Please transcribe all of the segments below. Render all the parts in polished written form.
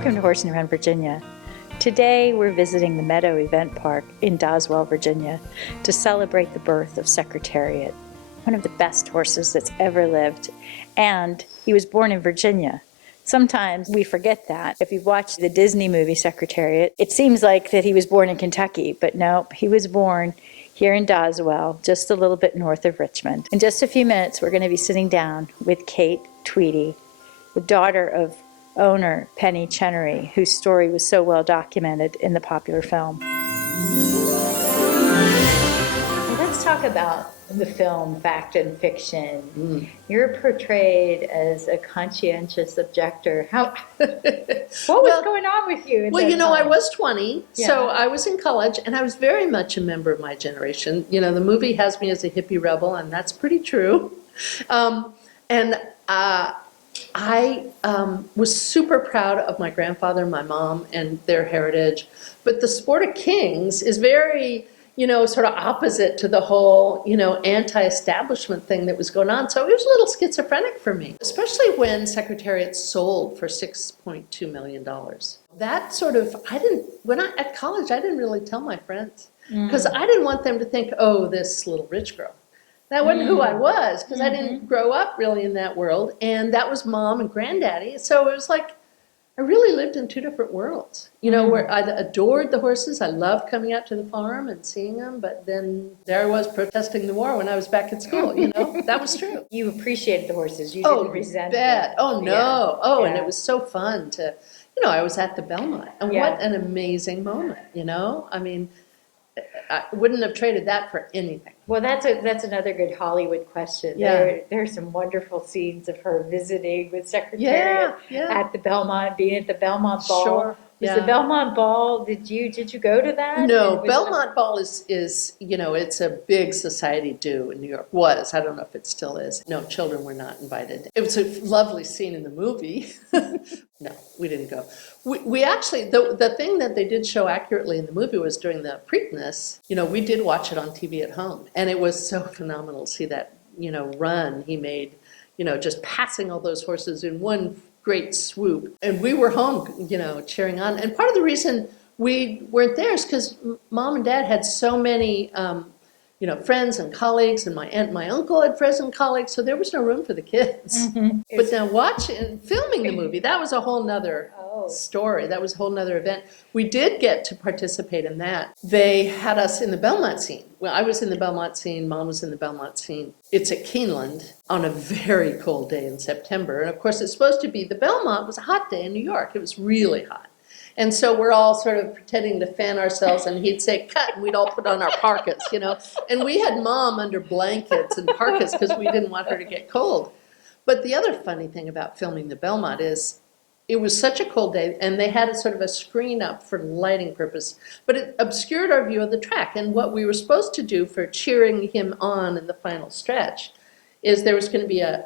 Welcome to Horsing Around Virginia. Today we're visiting the Meadow Event Park in Doswell, Virginia to celebrate the birth of Secretariat, one of the best horses that's ever lived. And he was born in Virginia. Sometimes we forget that. If you've watched the Disney movie Secretariat, it seems like that he was born in Kentucky, but no, he was born here in Doswell, just a little bit north of Richmond. In just a few minutes, we're going to be sitting down with Kate Tweedy, the daughter of owner Penny Chenery, whose story was so well documented in the popular film. Well, let's talk about the film Fact and Fiction. You're portrayed as a conscientious objector. What was going on with you? Well, you know, I was 20, so I was in college, and I was very much a member of my generation. You know, the movie has me as a hippie rebel, and that's pretty true. I was super proud of my grandfather, my mom, and their heritage. But the sport of kings is very, you know, sort of opposite to the whole, you know, anti-establishment thing that was going on. So it was a little schizophrenic for me, especially when Secretariat sold for $6.2 million. That sort of, at college, I didn't really tell my friends because I didn't want them to think, oh, this little rich girl. That wasn't who I was, because I didn't grow up really in that world, and that was mom and granddaddy. So it was like I really lived in two different worlds, you know, where I adored the horses. I loved coming out to the farm and seeing them, but then there I was protesting the war when I was back at school, you know. That was true. You appreciated the horses. You didn't resent them. Oh, no. And it was so fun to, you know, I was at the Belmont, and what an amazing moment, you know. I mean, I wouldn't have traded that for anything. Well, that's another good Hollywood question. There are some wonderful scenes of her visiting with Secretariat at the Belmont, being at the Belmont Ball. Sure. Was the Belmont Ball, did you go to that? No, Belmont Ball is, you know, it's a big society do in New York. Was, I don't know if it still is. No, children were not invited. It was a lovely scene in the movie. No, we didn't go. We actually, the thing that they did show accurately in the movie was during the Preakness, you know, we did watch it on TV at home. And it was so phenomenal to see that, you know, run he made, you know, just passing all those horses in one great swoop. And we were home, you know, cheering on. And part of the reason we weren't there is because mom and dad had so many, you know, friends and colleagues, and my aunt and my uncle had friends and colleagues, so there was no room for the kids. But now filming the movie, that was a whole nother story. That was a whole nother event. We did get to participate in that. They had us in the Belmont scene. Well, I was in the Belmont scene, mom was in the Belmont scene. It's at Keeneland on a very cold day in September. And of course, it's supposed to be, the Belmont was a hot day in New York. It was really hot. And so we're all sort of pretending to fan ourselves, and he'd say, cut, and we'd all put on our parkas, you know. And we had mom under blankets and parkas because we didn't want her to get cold. But the other funny thing about filming the Belmont is it was such a cold day, and they had a sort of a screen up for lighting purpose, but it obscured our view of the track. And what we were supposed to do for cheering him on in the final stretch is there was going to be a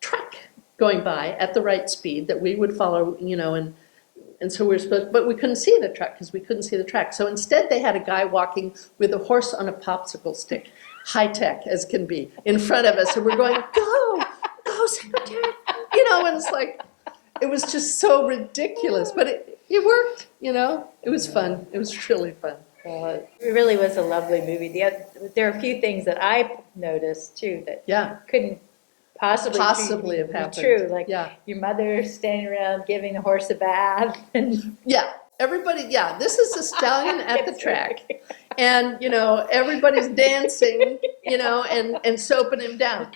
truck going by at the right speed that we would follow, you know, and so we were supposed, but we couldn't see the truck because we couldn't see the track. So instead they had a guy walking with a horse on a popsicle stick, high tech as can be, in front of us. And we're going, go, Secretariat, you know, and it's like, it was just so ridiculous, but it worked, you know. It was fun. It was really fun. It really was a lovely movie. There are a few things that I noticed too that couldn't possibly have happened. True, like your mother standing around giving the horse a bath, and everybody. This is a stallion at the track, and you know everybody's dancing, you know, and soaping him down.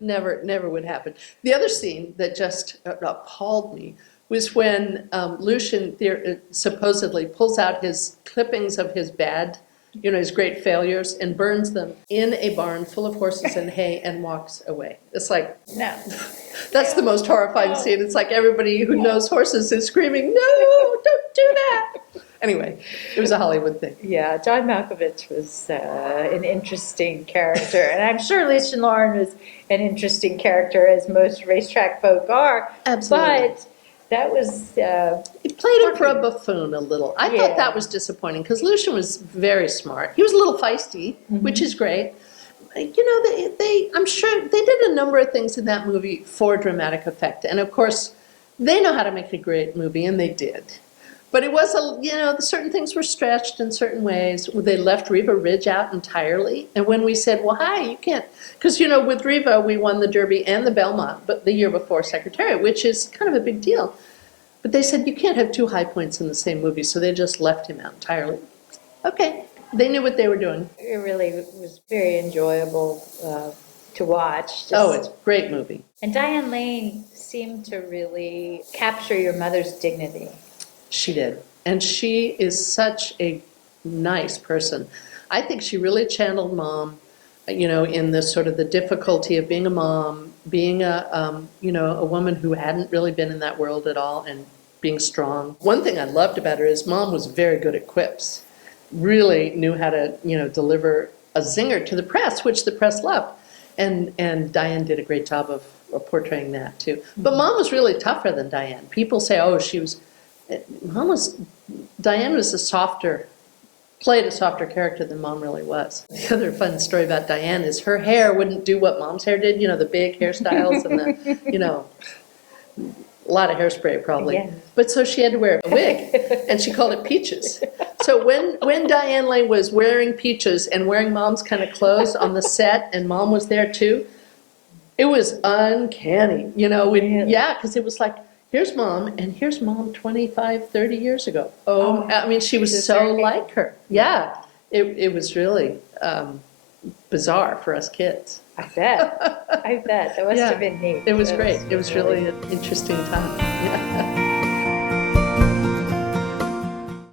Never would happen. The other scene that just appalled me was when Lucian supposedly pulls out his clippings of his bad, you know, his great failures, and burns them in a barn full of horses and hay and walks away. It's like, no. That's the most horrifying scene. It's like everybody who knows horses is screaming, no, don't do that. Anyway, it was a Hollywood thing. Yeah, John Malkovich was an interesting character. And I'm sure Lucian Lauren was an interesting character, as most racetrack folk are. Absolutely. But that was... He played him for a buffoon a little. I thought that was disappointing, because Lucian was very smart. He was a little feisty, which is great. You know, I'm sure they did a number of things in that movie for dramatic effect. And of course, They know how to make a great movie, and they did. But it was, certain things were stretched in certain ways. They left Riva Ridge out entirely. And when we said, well, hi, you can't, because, with Riva, we won the Derby and the Belmont, but the year before Secretariat, which is kind of a big deal. But they said, you can't have two high points in the same movie, so they just left him out entirely. Okay, they knew what they were doing. It really was very enjoyable to watch. It's a great movie. And Diane Lane seemed to really capture your mother's dignity. She did. And she is such a nice person. I think she really channeled Mom, in the sort of the difficulty of being a mom, being a woman who hadn't really been in that world at all, and being strong. One thing I loved about her is Mom was very good at quips, really knew how to, deliver a zinger to the press, which the press loved. And Diane did a great job of portraying that too. But Mom was really tougher than Diane. People say, Diane was played a softer character than Mom really was. The other fun story about Diane is her hair wouldn't do what Mom's hair did, the big hairstyles and the, a lot of hairspray probably. Yeah. But so she had to wear a wig, and she called it Peaches. So when Diane Lane was wearing Peaches and wearing Mom's kind of clothes on the set, and Mom was there too, it was uncanny, because it was like, here's Mom, and here's Mom 25, 30 years ago. She was so like her. Yeah, it was really bizarre for us kids. I bet. That must have been neat. It was great. It was really an interesting time. Yeah.